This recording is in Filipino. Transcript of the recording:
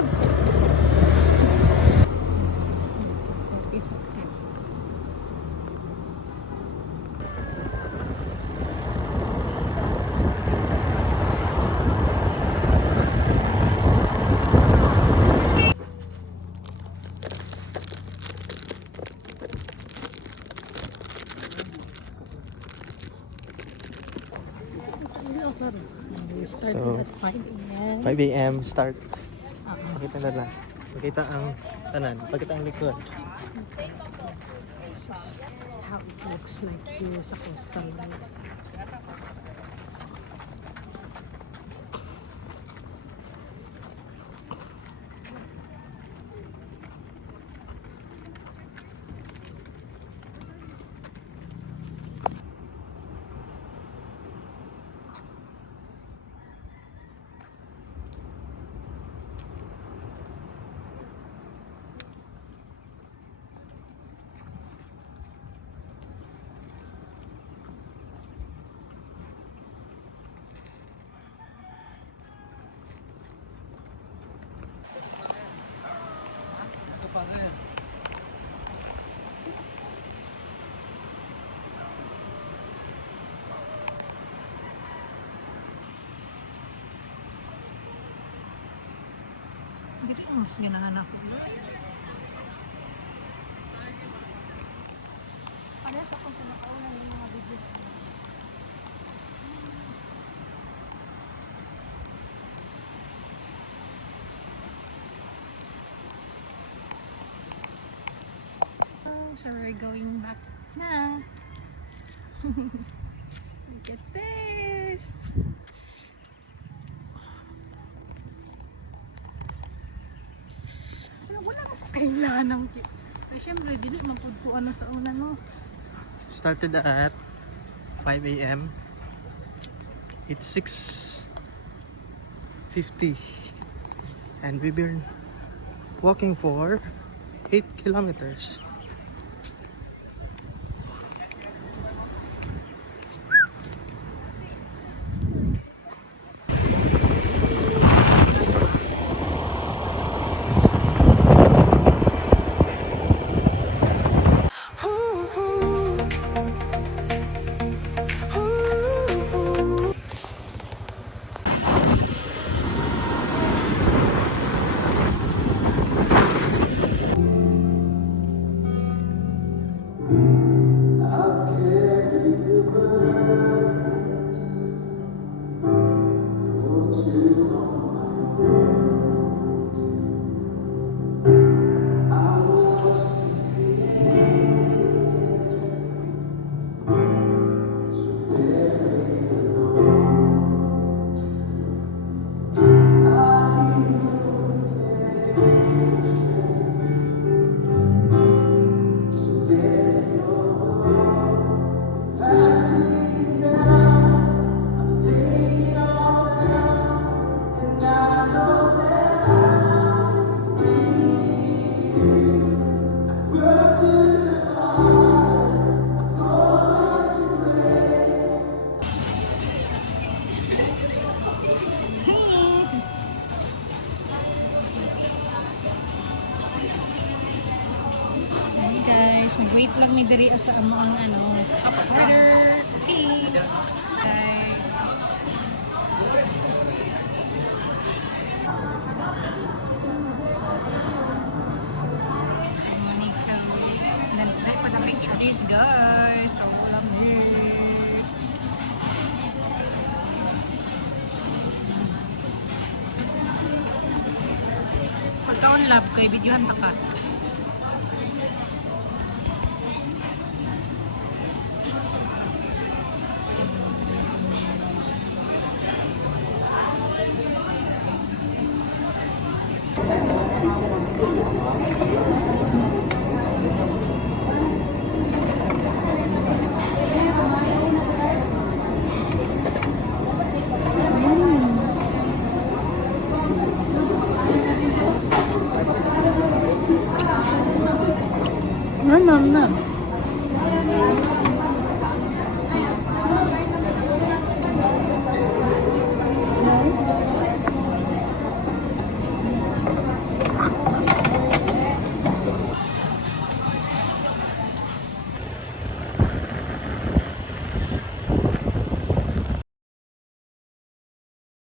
love. We started So, at 5 a.m. 5 a.m. start. Pakita na lang. Pakita ang tanan. Pakita ang likod. This is how it looks like here sa coastal line. Dito yung mas ganahan ako. Parehas akong pinakauna yung mga video. So we're going back na. Look at this. Wala mo kailangan ng syempre, di na mapagpuan na sa una, no? Started at 5 a.m. It's 6:50 and we've been walking for 8 kilometers. Nag-wait lang ni diri sa amo ang order. Hey guys. Monica. Nagdala pa na picture these guys. So lang here. Pagkaon lab kay videohan ta ka.